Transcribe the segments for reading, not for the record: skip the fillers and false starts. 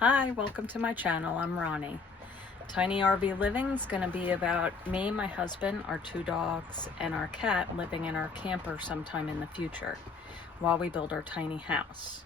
Hi, welcome to my channel. I'm Ronnie. Tiny RV Living is going to be about me, my husband, our 2 dogs, and our cat living in our camper sometime in the future while we build our tiny house.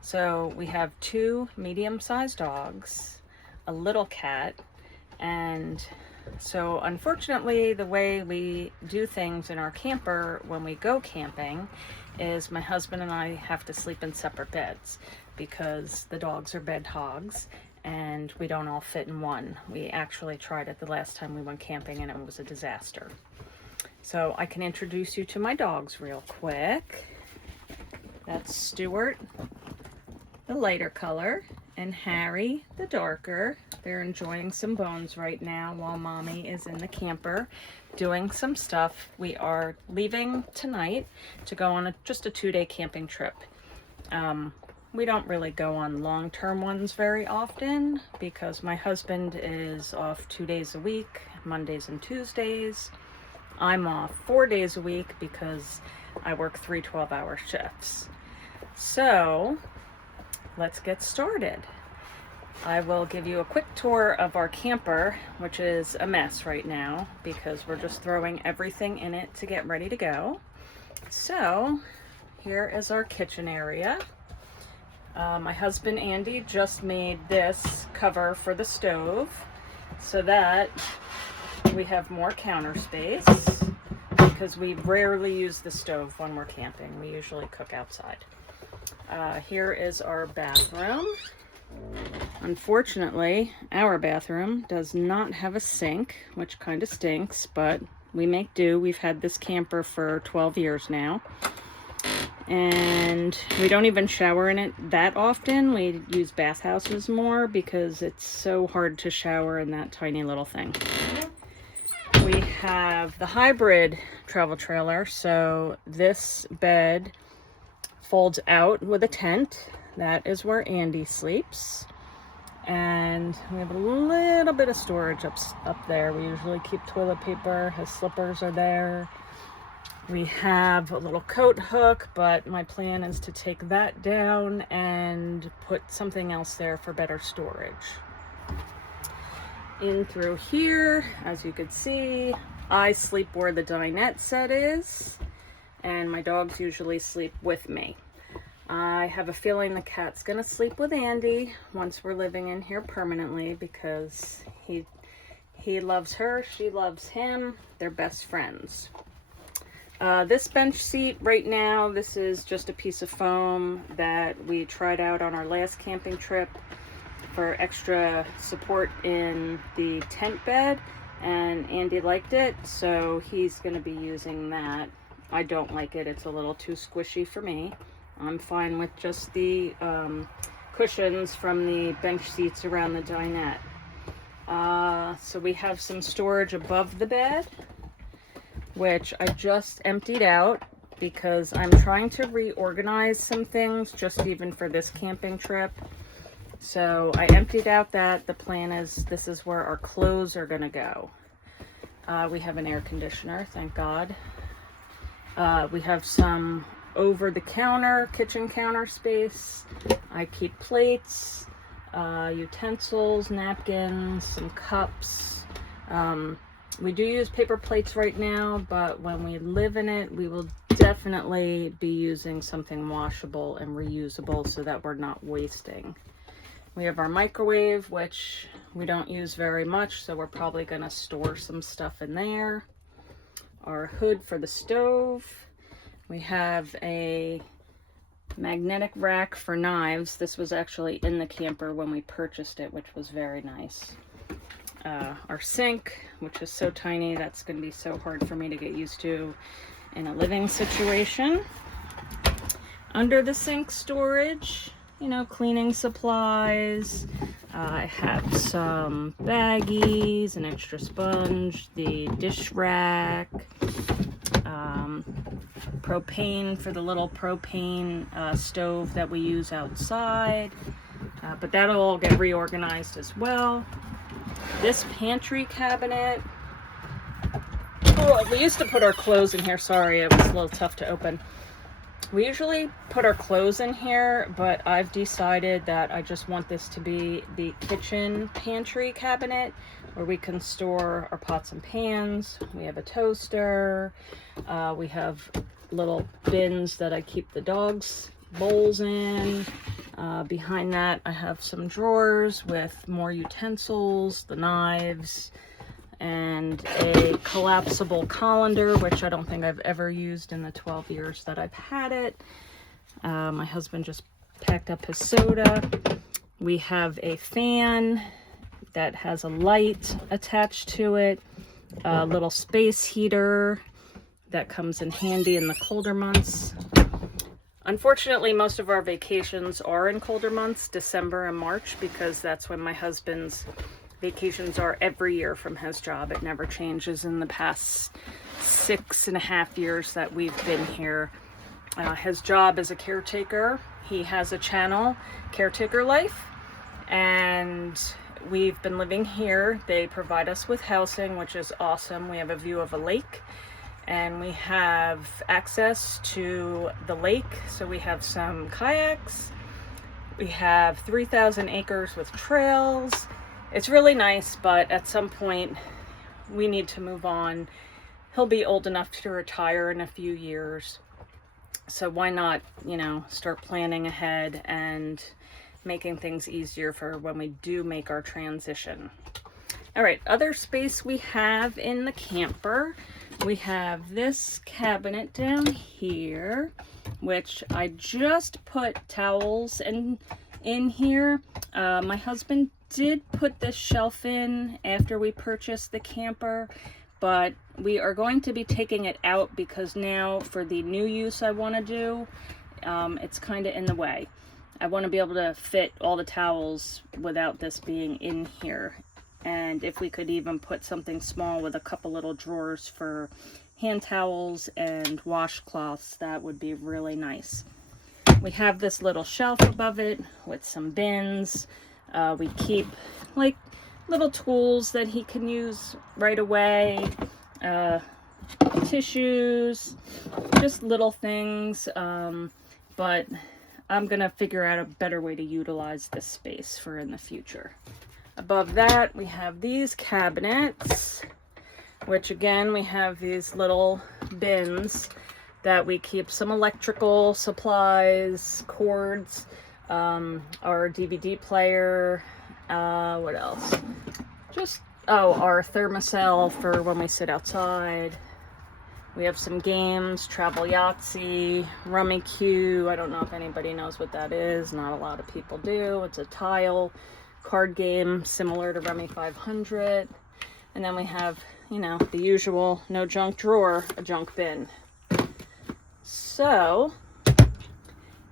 So we have 2 medium-sized dogs, a little cat, and so unfortunately the way we do things in our camper when we go camping is my husband and I have to sleep in separate beds because the dogs are bed hogs and we don't all fit in one. We actually tried it the last time we went camping and it was a disaster. So I can introduce you to my dogs real quick. That's Stuart, the lighter color, and Harry, the darker. They're enjoying some bones right now while mommy is in the camper doing some stuff. We are leaving tonight to go on just a 2-day camping trip. We don't really go on long-term ones very often because my husband is off 2 days a week, Mondays and Tuesdays. I'm off 4 days a week because I work 3 12-hour shifts. So let's get started. I will give you a quick tour of our camper, which is a mess right now because we're just throwing everything in it to get ready to go. So here is our kitchen area. My husband Andy just made this cover for the stove so that we have more counter space because we rarely use the stove when we're camping. We usually cook outside. Here is our bathroom. Unfortunately, our bathroom does not have a sink, which kind of stinks, but we make do. We've had this camper for 12 years now. And we don't even shower in it that often. We use bathhouses more because it's so hard to shower in that tiny little thing. We have the hybrid travel trailer, so this bed folds out with a tent. That is where Andy sleeps. And we have a little bit of storage up there. We usually keep toilet paper. His slippers are there. We have a little coat hook, but my plan is to take that down and put something else there for better storage. In through here, as you can see, I sleep where the dinette set is, and my dogs usually sleep with me. I have a feeling the cat's gonna sleep with Andy once we're living in here permanently because he loves her, she loves him, they're best friends. This bench seat right now, this is just a piece of foam that we tried out on our last camping trip for extra support in the tent bed, and Andy liked it, so he's going to be using that. I don't like it, it's a little too squishy for me. I'm fine with just the cushions from the bench seats around the dinette. So we have some storage above the bed, which I just emptied out because I'm trying to reorganize some things just even for this camping trip. So I emptied out that. The plan is this is where our clothes are gonna go. We have an air conditioner, thank God. We have some over-the-counter, kitchen counter space. I keep plates, utensils, napkins, some cups. We do use paper plates right now, but when we live in it, we will definitely be using something washable and reusable so that we're not wasting. We have our microwave, which we don't use very much, so we're probably gonna store some stuff in there. Our hood for the stove. We have a magnetic rack for knives. This was actually in the camper when we purchased it, which was very nice. Our sink, which is so tiny, that's going to be so hard for me to get used to in a living situation. Under the sink storage, you know, cleaning supplies. I have some baggies, an extra sponge, the dish rack, propane for the little propane stove that we use outside. But that'll all get reorganized as well. This pantry cabinet, oh, we used to put our clothes in here. Sorry, it was a little tough to open. We usually put our clothes in here, but I've decided that I just want this to be the kitchen pantry cabinet where we can store our pots and pans. We have a toaster. We have little bins that I keep the dogs' bowls in. Behind that, I have some drawers with more utensils, the knives, and a collapsible colander, which I don't think I've ever used in the 12 years that I've had it. My husband just packed up his soda. We have a fan that has a light attached to it, a little space heater that comes in handy in the colder months. Unfortunately, most of our vacations are in colder months, December and March, because that's when my husband's vacations are every year from his job. It never changes in the past 6.5 years that we've been here. His job is a caretaker. He has a channel, Caretaker Life, and we've been living here. They provide us with housing, which is awesome. We have a view of a lake, and we have access to the lake. So we have some kayaks. We have 3,000 acres with trails. It's really nice, but at some point we need to move on. He'll be old enough to retire in a few years. So why not, start planning ahead and making things easier for when we do make our transition. All right, other space we have in the camper. We have this cabinet down here, which I just put towels in here. My husband did put this shelf in after we purchased the camper, but we are going to be taking it out because now for the new use I want to do, it's kind of in the way. I want to be able to fit all the towels without this being in here. And if we could even put something small with a couple little drawers for hand towels and washcloths, that would be really nice. We have this little shelf above it with some bins. We keep like little tools that he can use right away, tissues, just little things, but I'm gonna figure out a better way to utilize this space for in the future. Above that, we have these cabinets, which again, we have these little bins that we keep some electrical supplies, cords, our DVD player, what else? Our thermocell for when we sit outside. We have some games, Travel Yahtzee, Rummikub. I don't know if anybody knows what that is. Not a lot of people do. It's a tile card game similar to Rummy 500. And then we have, the usual no junk drawer, a junk bin. So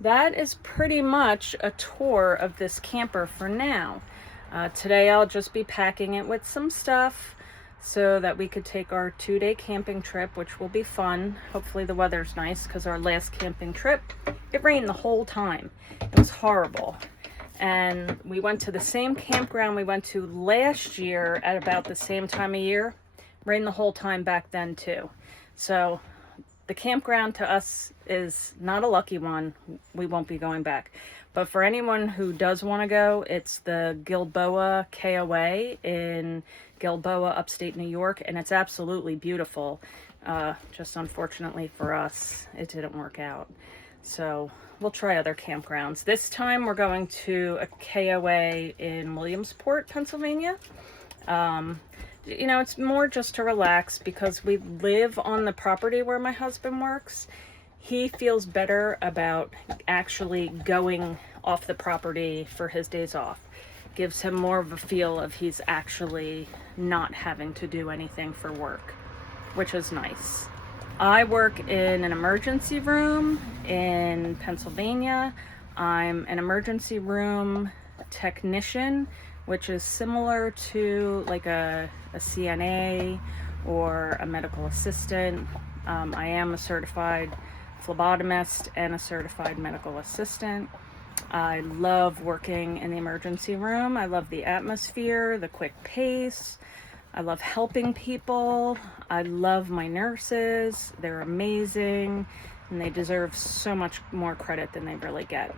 that is pretty much a tour of this camper for now. Today I'll just be packing it with some stuff so that we could take our 2-day camping trip, which will be fun. Hopefully the weather's nice, because our last camping trip, it rained the whole time. It was horrible. And we went to the same campground we went to last year at about the same time of year. Rained the whole time back then too. So the campground to us is not a lucky one. We won't be going back. But for anyone who does want to go, it's the Gilboa KOA in Gilboa, upstate New York, and it's absolutely beautiful. Just unfortunately for us, it didn't work out. So we'll try other campgrounds. This time we're going to a KOA in Williamsport, Pennsylvania. It's more just to relax because we live on the property where my husband works. He feels better about actually going off the property for his days off. Gives him more of a feel of he's actually not having to do anything for work, which is nice. I work in an emergency room in Pennsylvania. I'm an emergency room technician, which is similar to like a CNA or a medical assistant. I am a certified phlebotomist and a certified medical assistant. I love working in the emergency room. I love the atmosphere, the quick pace. I love helping people. I love my nurses. They're amazing. and they deserve so much more credit than they really get.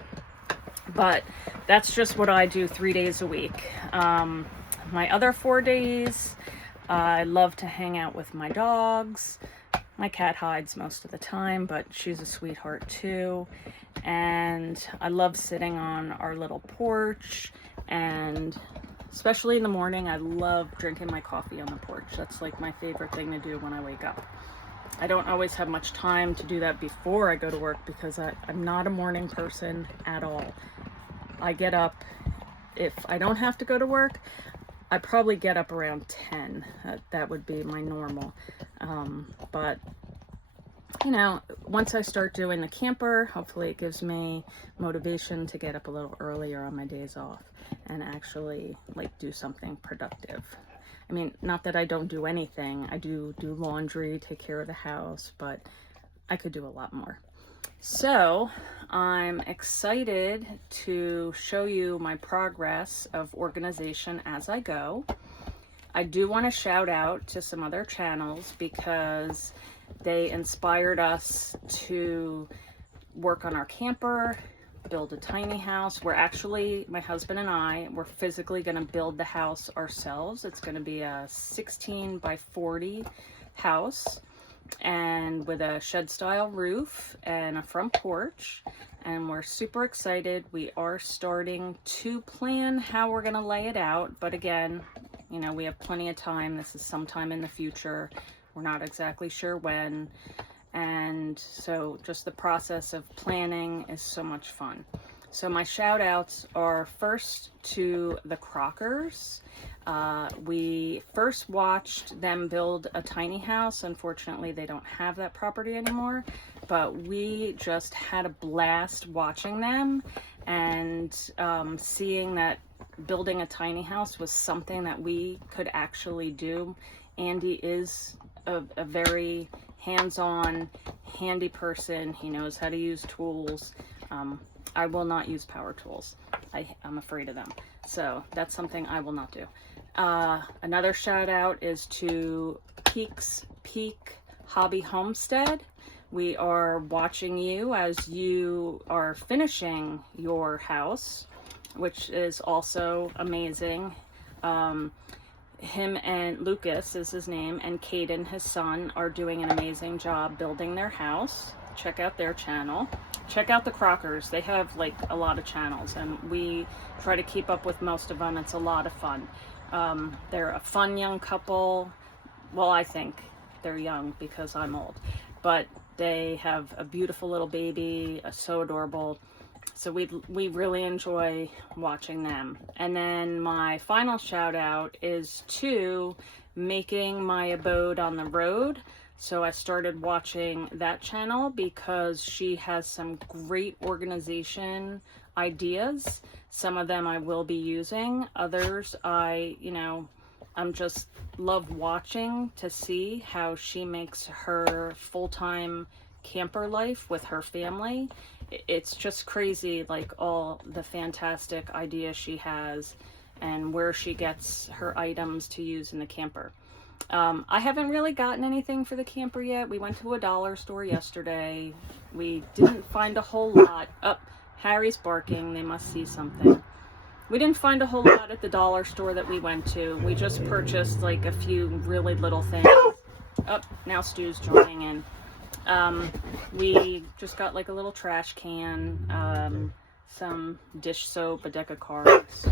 But that's just what I do 3 days a week. My other 4 days, I love to hang out with my dogs. My cat hides most of the time, but she's a sweetheart too. And I love sitting on our little porch, and especially in the morning, I love drinking my coffee on the porch. That's like my favorite thing to do when I wake up. I don't always have much time to do that before I go to work because I'm not a morning person at all. I get up, if I don't have to go to work, I probably get up around 10. That would be my normal. But you know, once I start doing the camper, hopefully it gives me motivation to get up a little earlier on my days off and actually like do something productive. I mean, not that I don't do anything. I do laundry, take care of the house, but I could do a lot more. So I'm excited to show you my progress of organization as I go. I do want to shout out to some other channels because they inspired us to work on our camper, build a tiny house. We're actually, my husband and I, we're physically going to build the house ourselves. It's going to be a 16 by 40 house, and with a shed style roof and a front porch, and we're super excited. We are starting to plan how we're going to lay it out, but again, you know, we have plenty of time. This is sometime in the future. We're not exactly sure when, and so just the process of planning is so much fun. So my shout outs are first to the Crockers. We first watched them build a tiny house. Unfortunately, they don't have that property anymore, but we just had a blast watching them and seeing that building a tiny house was something that we could actually do. Andy is a very hands-on, handy person. He knows how to use tools. I will not use power tools. I'm afraid of them. So that's something I will not do. Another shout out is to Peaks Peak Hobby Homestead. We are watching you as you are finishing your house, which is also amazing. Him and Lucas is his name, and Caden, his son, are doing an amazing job building their house. Check out their channel. Check out the Crockers. They have like a lot of channels, and we try to keep up with most of them. It's a lot of fun. They're a fun young couple. Well, I think they're young because I'm old, but they have a beautiful little baby, so adorable. So we really enjoy watching them. And then my final shout out is to Making My Abode on the Road. So I started watching that channel because she has some great organization ideas. Some of them I will be using. Others I'm just love watching to see how she makes her full-time camper life with her family. It's just crazy, like all the fantastic ideas she has and where she gets her items to use in the camper. I haven't really gotten anything for the camper yet. We went to a dollar store yesterday. We didn't find a whole lot. Oh, Harry's barking. They must see something. We didn't find a whole lot at the dollar store that we went to. We just purchased like a few really little things. Oh, now Stu's joining in. We just got like a little trash can, some dish soap, a deck of cards.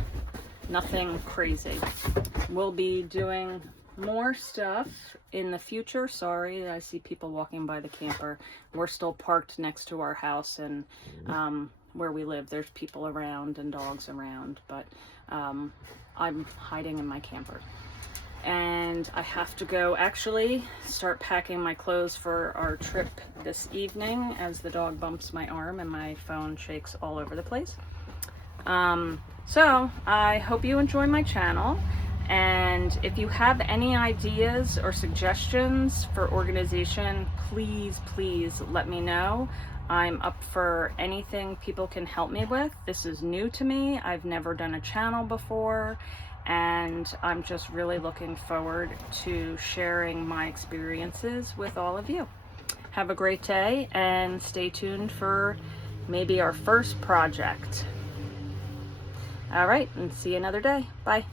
Nothing crazy. We'll be doing more stuff in the future. Sorry, I see people walking by the camper. We're still parked next to our house, and where we live, there's people around and dogs around, but I'm hiding in my camper. And I have to go actually start packing my clothes for our trip this evening as the dog bumps my arm and my phone shakes all over the place. So I hope you enjoy my channel, and if you have any ideas or suggestions for organization, please let me know. I'm up for anything people can help me with. This is new to me. I've never done a channel before, and I'm just really looking forward to sharing my experiences with all of you. Have a great day and stay tuned for maybe our first project. All right, and see you another day. Bye.